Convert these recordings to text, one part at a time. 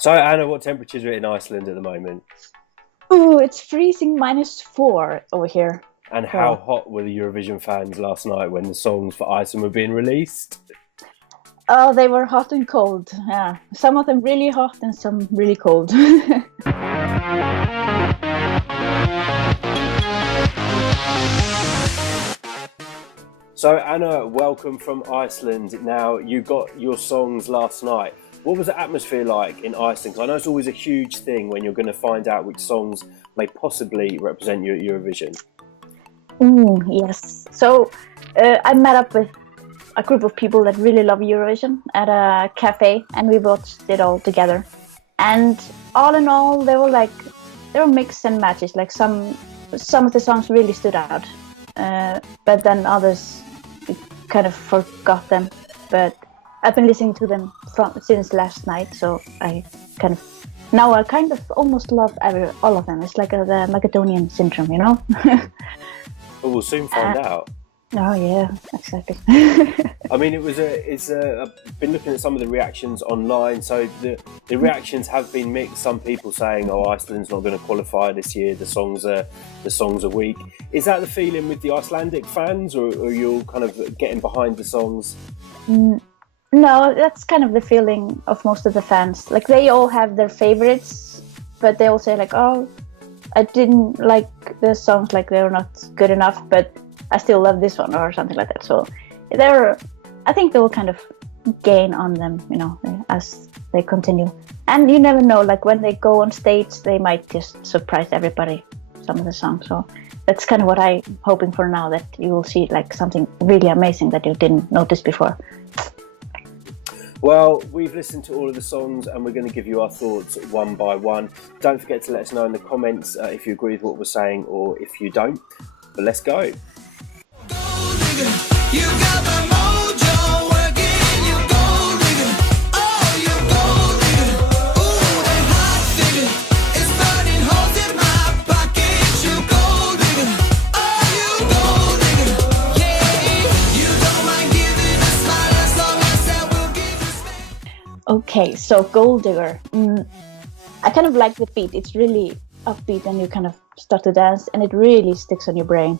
So, Anna, what temperatures are in Iceland at the moment? Oh, it's freezing -4 over here. And how So, hot were the Eurovision fans last night when the songs for Iceland were being released? oh, they were hot and cold. Yeah, some of them really hot and some really cold. So, Anna, welcome from Iceland. Now, you got your songs last night. What was the atmosphere like in Iceland? 'Cause I know it's always a huge thing when you're going to find out which songs may possibly represent you at Eurovision. Yes. So I met up with a group of people that really love Eurovision at a cafe, and we watched it all together. And all in all, they were mix and matches. Like some of the songs really stood out, but then others we kind of forgot them. But I've been listening to them since last night, so I kind of almost love all of them. It's like the Macedonian syndrome, you know? But we'll soon find out. Oh yeah, exactly. I mean, I've been looking at some of the reactions online. So the reactions have been mixed. Some people saying, "Oh, Iceland's not going to qualify this year. The songs are weak." Is that the feeling with the Icelandic fans, or are you kind of getting behind the songs? No, that's kind of the feeling of most of the fans. Like they all have their favorites, but they all say like, "Oh, I didn't like the songs, like they were not good enough, but I still love this one," or something like that. So I think they will kind of gain on them, you know, as they continue. And you never know, like when they go on stage, they might just surprise everybody, some of the songs. So that's kind of what I'm hoping for now, that you will see like something really amazing that you didn't notice before. Well, we've listened to all of the songs and we're going to give you our thoughts one by one. Don't forget to let us know in the comments if you agree with what we're saying or if you don't. But let's go. Golddigger, you got my mojo working, you golddigger. Oh, you golddigger. Ooh, that hot digger is burning holes in my pocket. You golddigger. Oh, you golddigger. Yeah, you don't mind giving a smile as long as I will give respect. Okay, so Golddigger. I kind of like the beat. It's really upbeat and you kind of start to dance and it really sticks on your brain.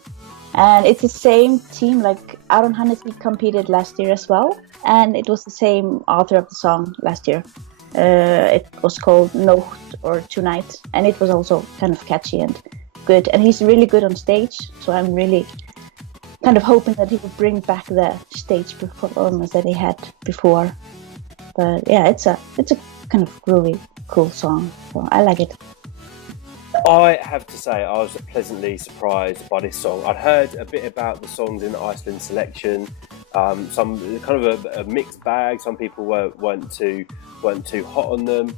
And it's the same team, like Aron Hannity competed last year as well. And it was the same author of the song last year. It was called Note or Tonight. And it was also kind of catchy and good. And he's really good on stage. So I'm really kind of hoping that he will bring back the stage performance that he had before. But yeah, it's a kind of groovy, cool song. So I like it. I have to say, I was pleasantly surprised by this song. I'd heard a bit about the songs in the Iceland selection, some kind of a mixed bag. Some people weren't too hot on them.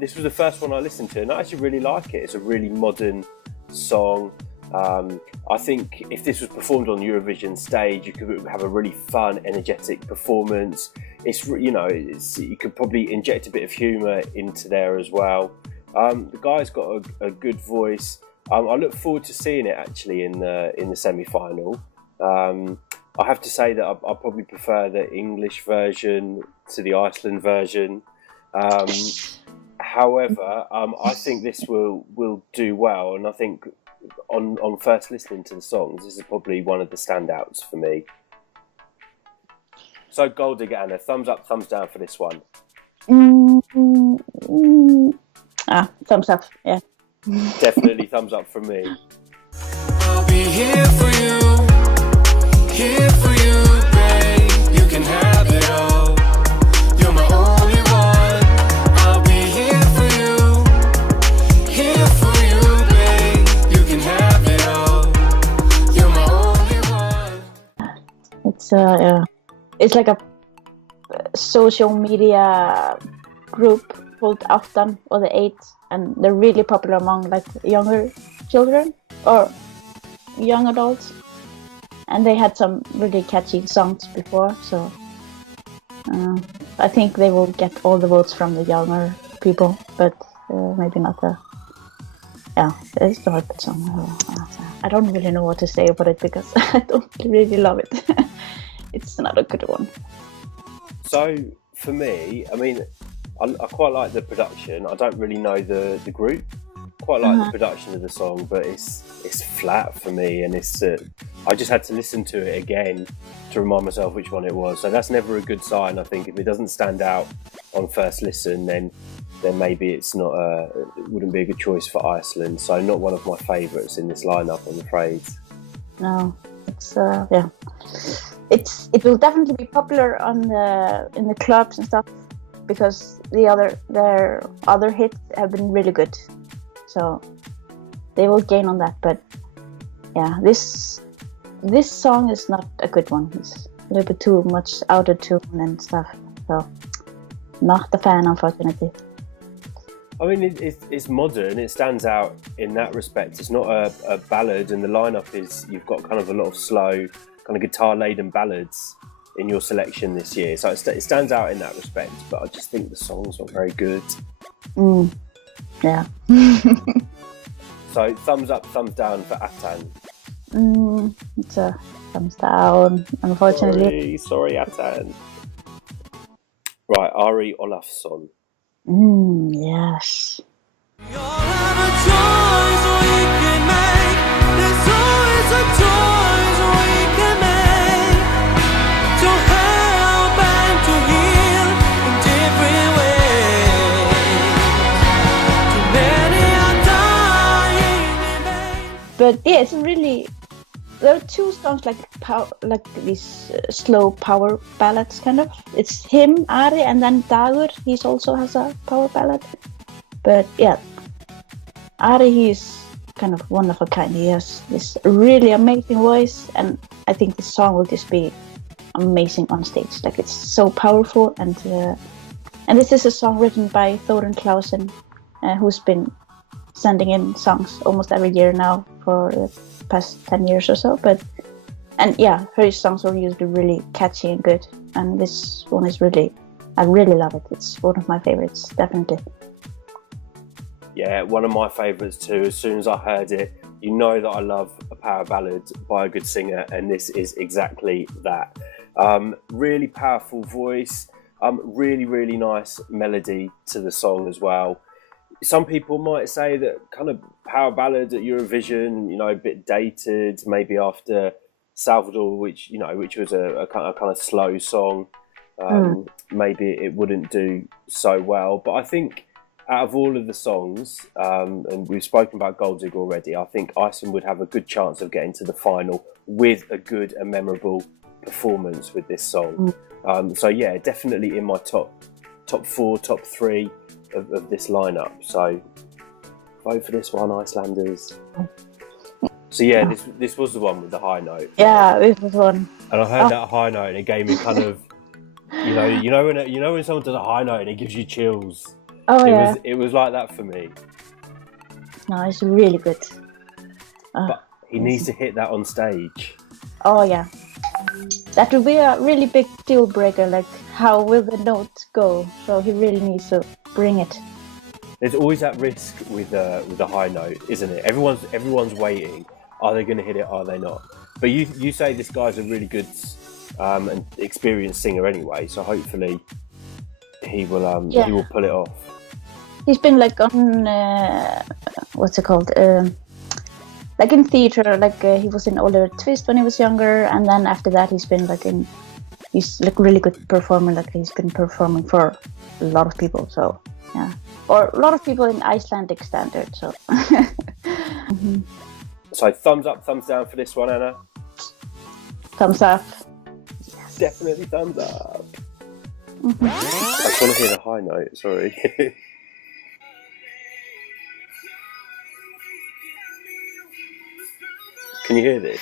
This was the first one I listened to, and I actually really like it. It's a really modern song. I think if this was performed on Eurovision stage, you could have a really fun, energetic performance. You could probably inject a bit of humour into there as well. The guy's got a good voice. I look forward to seeing it actually in the semi-final. I have to say that I probably prefer the English version to the Iceland version. However, I think this will do well, and I think on first listening to the songs, this is probably one of the standouts for me. So, Golddigger, Anna, thumbs up, thumbs down for this one. Thumbs up, yeah. Definitely thumbs up from me. I'll be here for you, babe. You can have it all. You're my only one. I'll be here for you, babe. You can have it all. You're my only one. It's like a social media group called Aftan or the Eight, and they're really popular among like younger children or young adults. And they had some really catchy songs before, so I think they will get all the votes from the younger people, but maybe not the. Yeah, it's not a good song. I don't really know what to say about it because I don't really love it. It's not a good one. So for me, I mean, I quite like the production. I don't really know the group. Quite like the production of the song, but it's flat for me, and it's I just had to listen to it again to remind myself which one it was. So that's never a good sign. I think if it doesn't stand out on first listen, then maybe it's not it wouldn't be a good choice for Iceland. So not one of my favourites in this lineup, I'm afraid. No, it's yeah. It will definitely be popular in the clubs and stuff because their other hits have been really good. So they will gain on that, but yeah, this song is not a good one. It's a little bit too much out of tune and stuff. So not a fan, unfortunately. I mean, it's modern. It stands out in that respect. It's not a ballad, and the lineup is you've got kind of a lot of slow, kind of guitar-laden ballads in your selection this year. So it stands out in that respect. But I just think the song's not very good. Yeah. So thumbs up, thumbs down for Atan. It's a thumbs down, unfortunately. Sorry, Atan. Right, Ari Olafsson. Yes. We all have a choice we can make. There's always a choice we can make to help and to heal in different ways. Too many are dying in vain. But yeah, it's really. There are two songs like these slow power ballads, kind of. It's him, Ari, and then Dagur. He also has a power ballad. But yeah, Ari, he's kind of one of a kind. He has this really amazing voice, and I think the song will just be amazing on stage. Like, it's so powerful, and this is a song written by Thorun Clausen, who's been sending in songs almost every year now for the past 10 years or so. And yeah, her songs are usually really catchy and good, and this one is I really love it. It's one of my favorites, definitely. Yeah, one of my favourites too. As soon as I heard it, you know that I love a power ballad by a good singer, and this is exactly that. Really powerful voice, really, really nice melody to the song as well. Some people might say that kind of power ballad at Eurovision, a bit dated, maybe after Salvador, which was a kind of slow song. Maybe it wouldn't do so well. But I think out of all of the songs, and we've spoken about Golddigger already, I think Iceland would have a good chance of getting to the final with a good and memorable performance with this song. So yeah, definitely in my top 4, top 3 of this lineup. So vote for this one, Icelanders. So yeah, this was the one with the high note. Yeah, this was one. And I heard that high note, and it gave me kind of, when someone does a high note and it gives you chills. Oh yeah. It was like that for me. No, it's really good. But he needs to hit that on stage. Oh yeah. That would be a really big deal breaker. Like, how will the note go? So he really needs to bring it. There's always that risk with the high note, isn't it? Everyone's waiting. Are they going to hit it? Are they not? But you say this guy's a really good and experienced singer anyway. So hopefully he will he will pull it off. He's been like on what's it called? Like in theater. Like he was in Oliver Twist when he was younger, and then after that he's been like he's like really good performer. Like he's been performing for a lot of people. So yeah, or a lot of people in Icelandic standard. So. So thumbs up, thumbs down for this one, Anna. Thumbs up. Yes. Definitely thumbs up. I just want to hear the high note. Sorry. Can you hear this?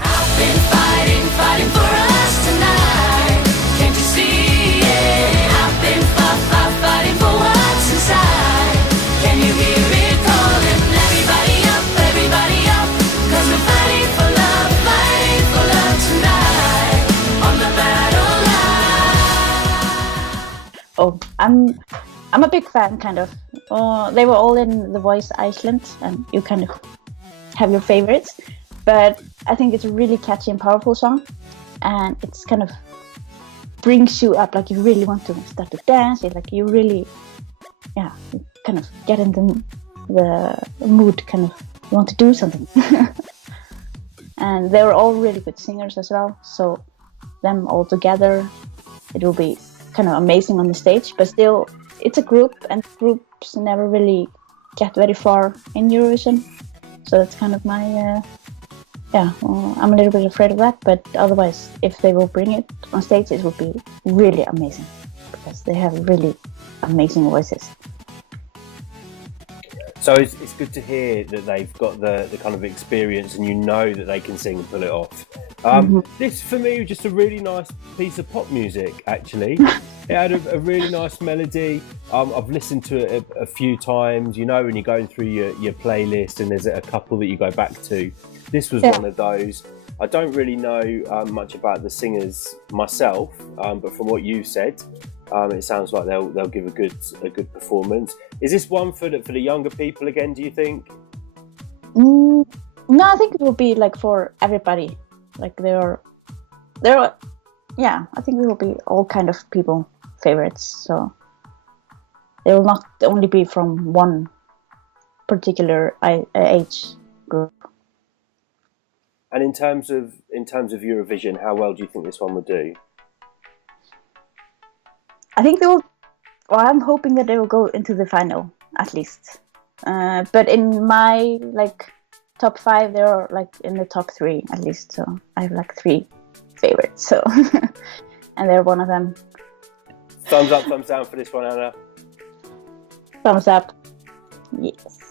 I've been fighting for us tonight. Can't you see it? I've been fighting for what's inside. Can you hear it calling? Everybody up, 'cause we're fighting for love tonight on the battle line. Oh, I'm a big fan, kind of. They were all in The Voice Iceland, and you kind of have your favorites. But I think it's a really catchy and powerful song. and it's kind of brings you up, like you really want to start to dance. It's like you really, you kind of get in the mood, kind of you want to do something. And they were all really good singers as well, so them all together, it will be kind of amazing on the stage. But still, it's a group, and groups never really get very far in Eurovision, so that's kind of my I'm a little bit afraid of that. But otherwise, if they will bring it on stage, it would be really amazing, because they have really amazing voices. So it's good to hear that they've got the kind of experience, and you know that they can sing and pull it off. This, for me, was just a really nice piece of pop music, actually. It had a really nice melody. I've listened to it a few times, you know, when you're going through your playlist and there's a couple that you go back to. This was one of those. I don't really know much about the singers myself, but from what you've said, it sounds like they'll give a good performance. Is this one for the younger people again, do you think? No, I think it will be like for everybody. Like I think it will be all kind of people favorites. So they will not only be from one particular age group. And in terms of Eurovision, how well do you think this one would do? I think they will. Well, I'm hoping that they will go into the final at least. But in my top 5, they're in the top 3 at least. So I have 3 favorites. So and they're one of them. Thumbs up, thumbs down for this one, Anna. Thumbs up. Yes.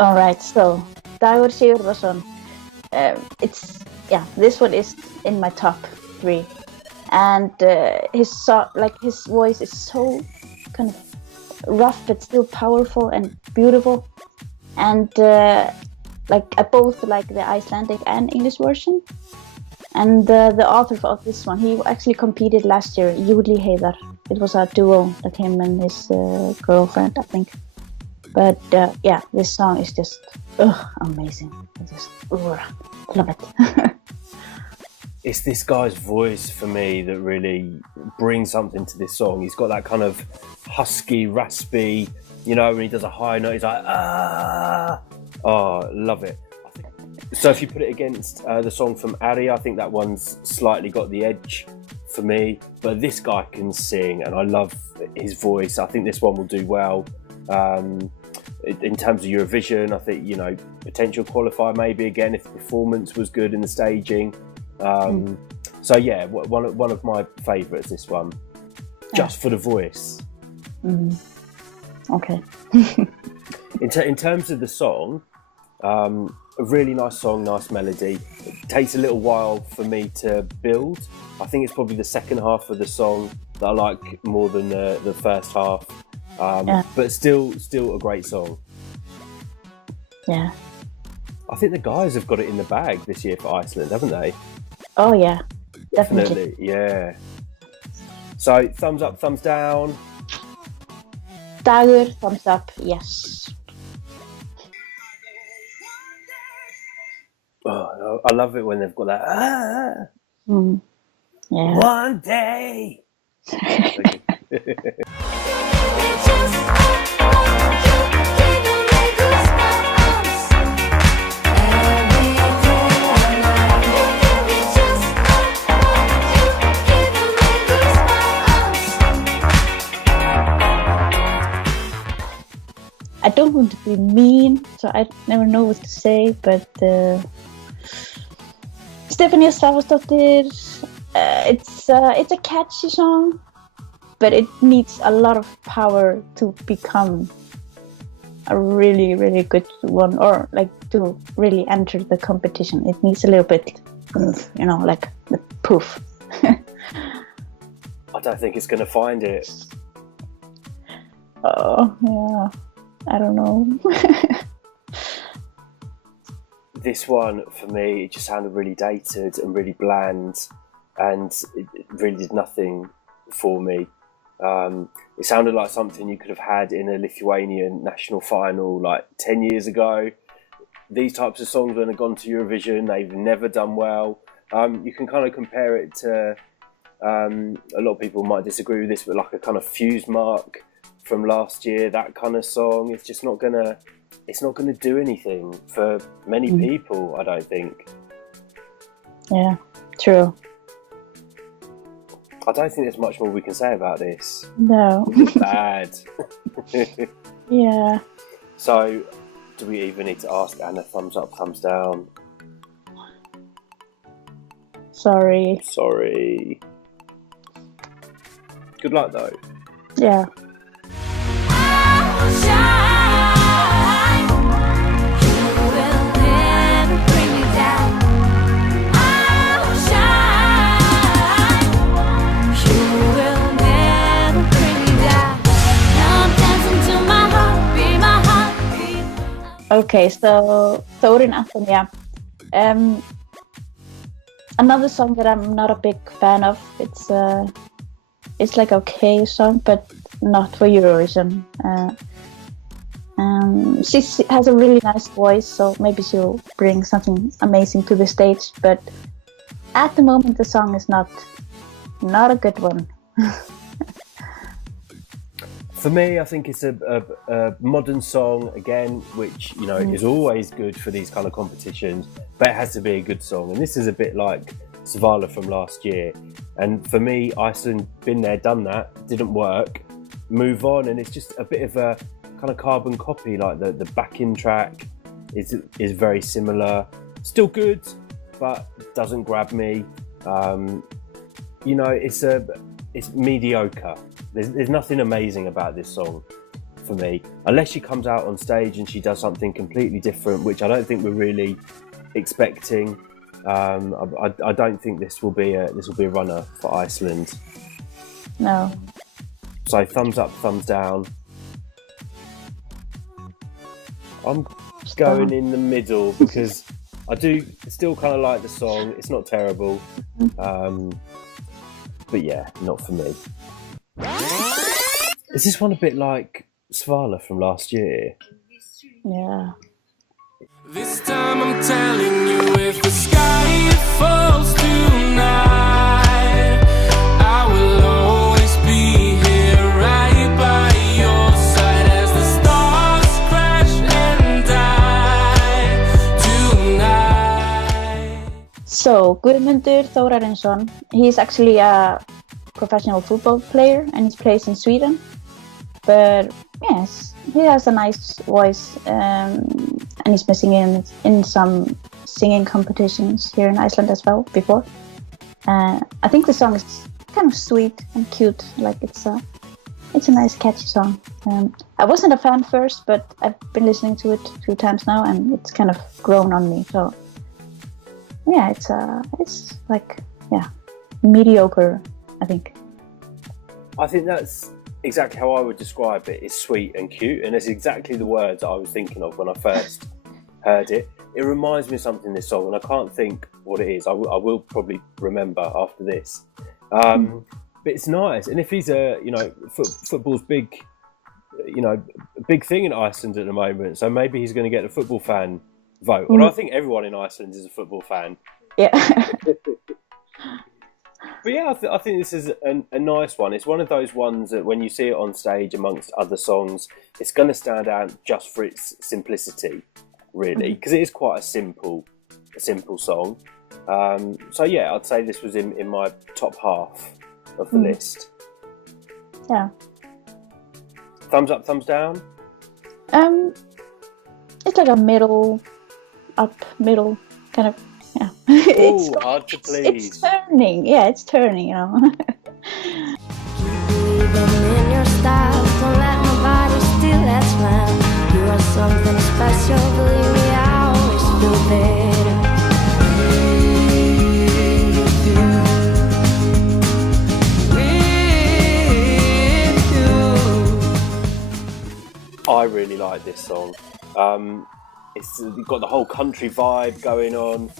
All right, so Dagur Sigurðarson. This one is in my top 3, and his voice is so kind of rough but still powerful and beautiful, and I both like the Icelandic and English version. And the author of this one, he actually competed last year, Júli Heiðar. It was a duo, like him and his girlfriend, I think. But this song is just amazing. I just love it. It's this guy's voice for me that really brings something to this song. He's got that kind of husky, raspy, when he does a high note, he's like, ah. Oh, love it. So if you put it against the song from Ari, I think that one's slightly got the edge for me. But this guy can sing, and I love his voice. I think this one will do well. In terms of Eurovision, I think, potential qualifier maybe again if the performance was good in the staging. So yeah, one of my favourites, this one, just for the voice. Okay. In terms of the song, a really nice song, nice melody. It takes a little while for me to build. I think it's probably the second half of the song that I like more than the first half. But still a great song. Yeah. I think the guys have got it in the bag this year for Iceland, haven't they? Oh yeah, definitely. Yeah. So thumbs up, thumbs down. Dagur, thumbs up, yes. Oh, I love it when they've got that. Yeah. One day. I don't want to be mean, so I never know what to say, but Stefania Savasdóttir, it's a catchy song, but it needs a lot of power to become a really, really good one, or to really enter the competition. It needs a little bit, the poof. I don't think it's going to find it. Oh, yeah. I don't know. This one, for me, it just sounded really dated and really bland, and it really did nothing for me. It sounded like something you could have had in a Lithuanian national final like 10 years ago. These types of songs, when they've gone to Eurovision, they've never done well. You can kind of compare it to, a lot of people might disagree with this, but like a kind of Fuse Mark from last year, that kind of song. It's just not gonna do anything for many people, I don't think. Yeah, true. I don't think there's much more we can say about this. No. It's bad. Yeah. So, do we even need to ask Anna thumbs up, thumbs down? Sorry. Good luck though. Yeah. Okay, so Thorin Anthem, yeah. Another song that I'm not a big fan of. It's like okay song, but not for Eurovision. She has a really nice voice, so maybe she'll bring something amazing to the stage. But at the moment, the song is not a good one. For me, I think it's a modern song again, which is always good for these kind of competitions, but it has to be a good song. And this is a bit like Svala from last year. And for me, Iceland, been there, done that, didn't work, move on. And it's just a bit of a kind of carbon copy, like the backing track is very similar. Still good, but doesn't grab me. It's mediocre. There's nothing amazing about this song for me, unless she comes out on stage and she does something completely different, which I don't think we're really expecting. I don't think this will be a runner for Iceland. No. So thumbs up, thumbs down. I'm going in the middle because I do still kind of like the song. It's not terrible, but yeah, not for me. Is this one a bit like Svala from last year? Yeah. This time I'm telling you, if the sky falls tonight, I will always be here right by your side as the stars crash and die tonight. So, Guðmundur Þórarinsson, he's actually a professional football player and he plays in Sweden. But yes, he has a nice voice and he's been singing in some singing competitions here in Iceland as well before. I think the song is kind of sweet and cute, like it's a nice catchy song. I wasn't a fan first, but I've been listening to it a few times now and it's kind of grown on me. So yeah, it's like, yeah, mediocre, I think. I think that's exactly how I would describe it. It's sweet and cute, and it's exactly the words I was thinking of when I first heard it. It reminds me of something, this song, and I can't think what it is. I will probably remember after this. But it's nice, and if he's football's big, big thing in Iceland at the moment, so maybe he's going to get a football fan vote. Well, I think everyone in Iceland is a football fan. Yeah. But yeah, I think this is a nice one. It's one of those ones that when you see it on stage amongst other songs, it's going to stand out just for its simplicity, really, because it is quite a simple song. So yeah, I'd say this was in my top half of the list. Yeah. Thumbs up, thumbs down? It's like a middle kind of. Yeah. It's hard to please. It's turning. Yeah, it's turning, Keep believing in your style. Don't let nobody steal that smile. You are something special. Believe me, I always feel better. really like this song. It's got the whole country vibe going on.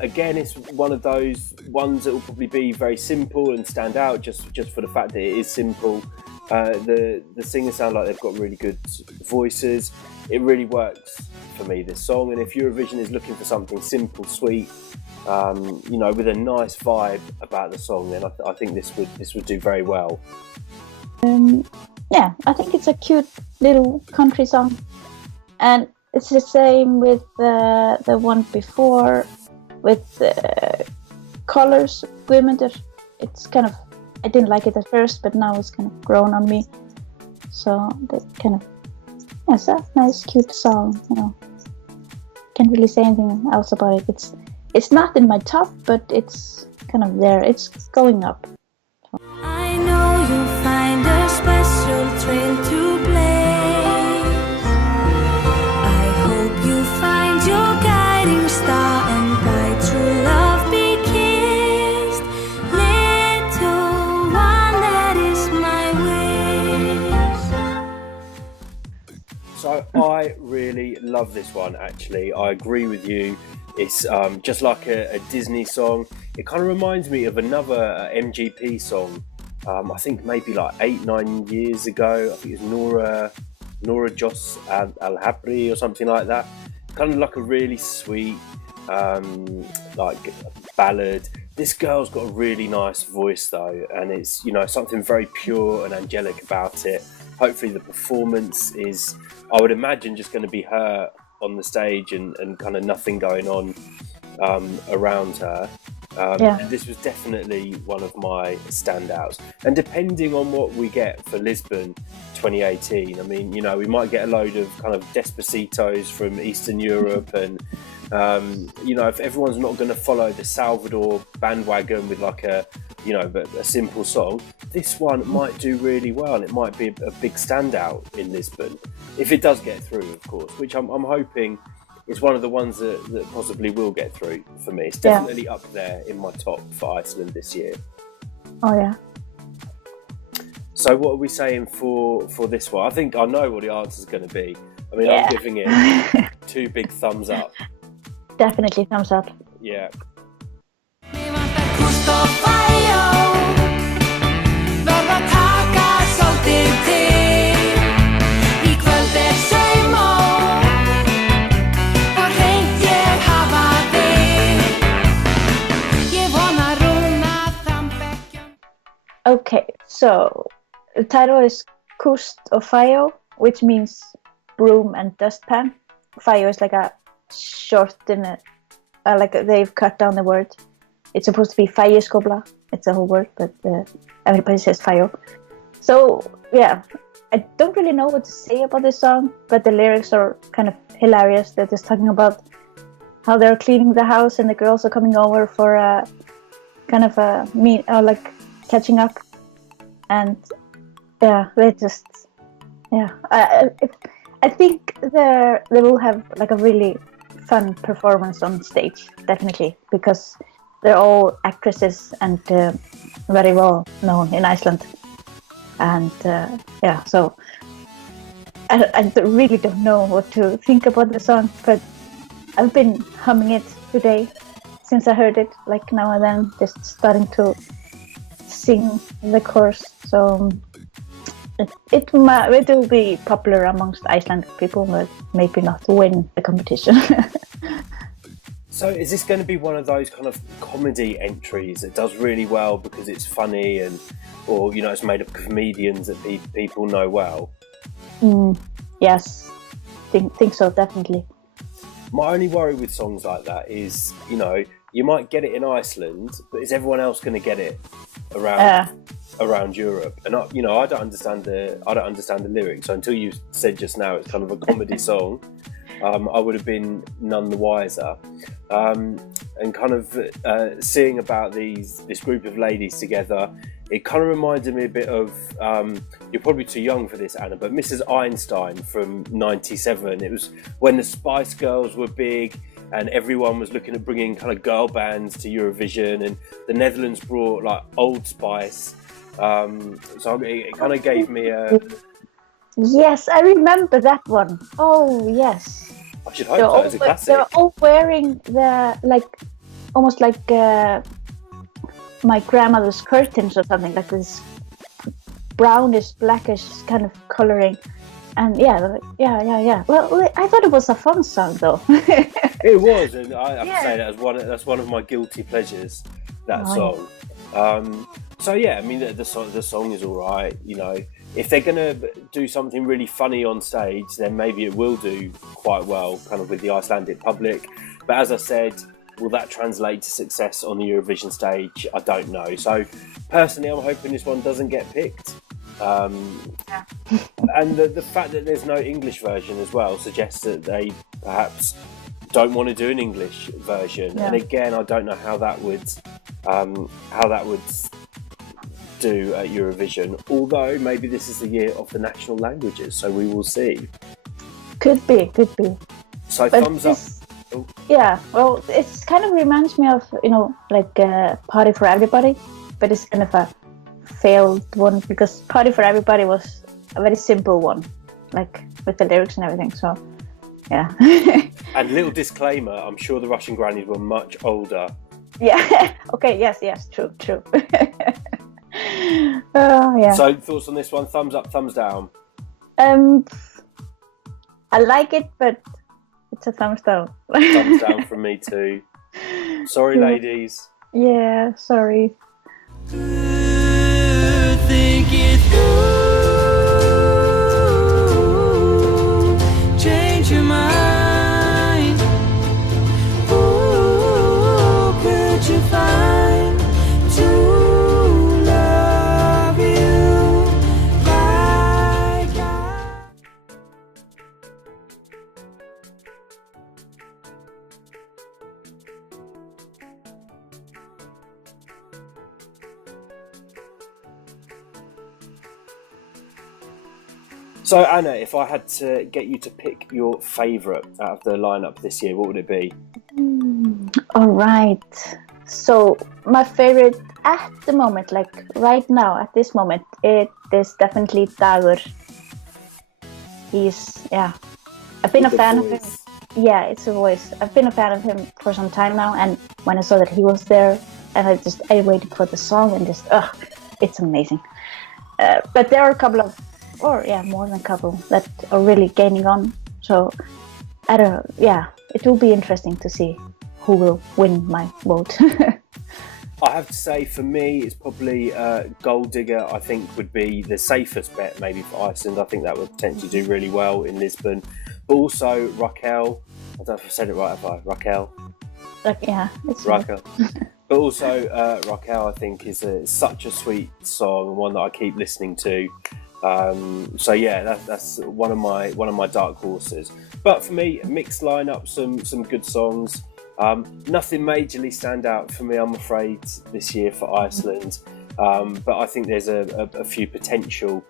Again, it's one of those ones that will probably be very simple and stand out just for the fact that it is simple. The singers sound like they've got really good voices. It really works for me, this song. And if Eurovision is looking for something simple, sweet, with a nice vibe about the song, then I think this would do very well. Yeah, I think it's a cute little country song, and it's the same with the one before with Colors Women. It's kind of, I didn't like it at first, but now it's kind of grown on me. So that kind of, yeah, it's a nice, cute song. Can't really say anything else about it. It's not in my top, but it's kind of there. It's going up. I know you'll find a special trail to blaze. I hope you find your guiding star and by true love be kissed. Little one, that is my wish. So I really love this one, actually. I agree with you. It's just like a Disney song. It kind of reminds me of another MGP song. I think maybe like 8-9 years ago. I think it was Nora Joss Al Habri or something like that. Kind of like a really sweet like ballad. This girl's got a really nice voice though, and it's something very pure and angelic about it. Hopefully the performance is, I would imagine, just going to be her on the stage and kind of nothing going on around her. And this was definitely one of my standouts. And depending on what we get for Lisbon 2018, I mean, we might get a load of kind of Despotitos from Eastern Europe, and if everyone's not going to follow the Salvador bandwagon with like a simple song, this one might do really well, and it might be a big standout in Lisbon if it does get through, of course, which I'm hoping is one of the ones that possibly will get through for me. It's definitely up there in my top for Iceland this year. Oh yeah. So what are we saying for this one? I think I know what the answer is going to be. I mean, I'm giving it 2 big thumbs up. Definitely thumbs up. Yeah. Okay, so the title is Kust og Fire, which means broom and dustpan. Fire is like a short like they've cut down the word. It's supposed to be Fægeskóla. It's a whole word, but everybody says fire. So yeah, I don't really know what to say about this song, but the lyrics are kind of hilarious. They're just talking about how they're cleaning the house and the girls are coming over for a kind of a like catching up, and they just I think they will have like a really fun performance on stage, definitely, because they're all actresses and very well known in Iceland, and so I really don't know what to think about the song, but I've been humming it today since I heard it, like now and then, just starting to sing the chorus. So it will be popular amongst Icelandic people, but maybe not win the competition. So is this going to be one of those kind of comedy entries that does really well because it's funny or it's made up of comedians that people know well? Yes, think so, definitely. My only worry with songs like that is, you might get it in Iceland, but is everyone else going to get it around Europe? And I don't understand the lyrics. So until you said just now it's kind of a comedy song, I would have been none the wiser. And kind of seeing about this group of ladies together, it kind of reminded me a bit of, you're probably too young for this, Anna, but Mrs. Einstein from '97. It was when the Spice Girls were big and everyone was looking at bringing kind of girl bands to Eurovision, and the Netherlands brought like Old Spice. So it kind of gave me Yes, I remember that one. Oh, yes. I should hope so. It's a classic. They were all wearing almost like my grandmother's curtains or something, like this brownish, blackish kind of coloring. And yeah. Well, I thought it was a fun song, though. It was, and I have to say that's one of my guilty pleasures. That song. So yeah, I mean the song is all right. You know, if they're gonna do something really funny on stage, then maybe it will do quite well, kind of with the Icelandic public. But as I said, will that translate to success on the Eurovision stage? I don't know. So personally, I'm hoping this one doesn't get picked. And the fact that there's no English version as well suggests that they perhaps don't want to do an English version. And again, I don't know how that would do at Eurovision. Although maybe this is the year of the national languages, so we will see. Could be. So but thumbs up. Oh. Yeah, well, it kind of reminds me of, like Party for Everybody, but it's kind of a failed one because Party for Everybody was a very simple one, like with the lyrics and everything. So, yeah. And little disclaimer: I'm sure the Russian grannies were much older. Yeah. Okay. Yes. True. Yeah. So, thoughts on this one? Thumbs up, thumbs down. I like it, but it's a thumbs down. Thumbs down from me too. Sorry, ladies. Yeah. Sorry. Think it through, change your mind. Ooh, could you find to love you like I... So, Anna, if I had to get you to pick your favourite out of the lineup this year, what would it be? All right. So, my favorite at the moment, like right now, at this moment, it is definitely Dagur. I've been a fan of him. Yeah, it's a voice. I've been a fan of him for some time now, and when I saw that he was there, and I waited for the song, and it's amazing. But there are a couple of, more than a couple that are really gaining on. So I don't know. Yeah, it will be interesting to see who will win my vote. I have to say, for me, it's probably Golddigger. I think would be the safest bet, maybe for Iceland. I think that would potentially do really well in Lisbon. But also Raquel. I don't know if I said it right, have I? Raquel. It's Raquel. But also Raquel, I think, is such a sweet song and one that I keep listening to. So yeah, that's one of my dark horses. But for me, a mixed lineup, some good songs. Nothing majorly stand out for me, I'm afraid, this year for Iceland. But I think there's a few potential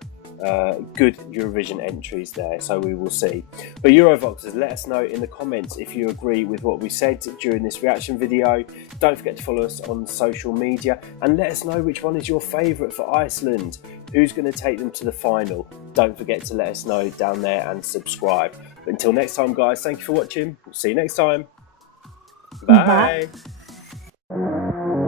good Eurovision entries there, so we will see. But Eurovoxers, let us know in the comments if you agree with what we said during this reaction video. Don't forget to follow us on social media and let us know which one is your favourite for Iceland. Who's going to take them to the final? Don't forget to let us know down there and subscribe. But until next time, guys, thank you for watching. We'll see you next time. Bye. Bye.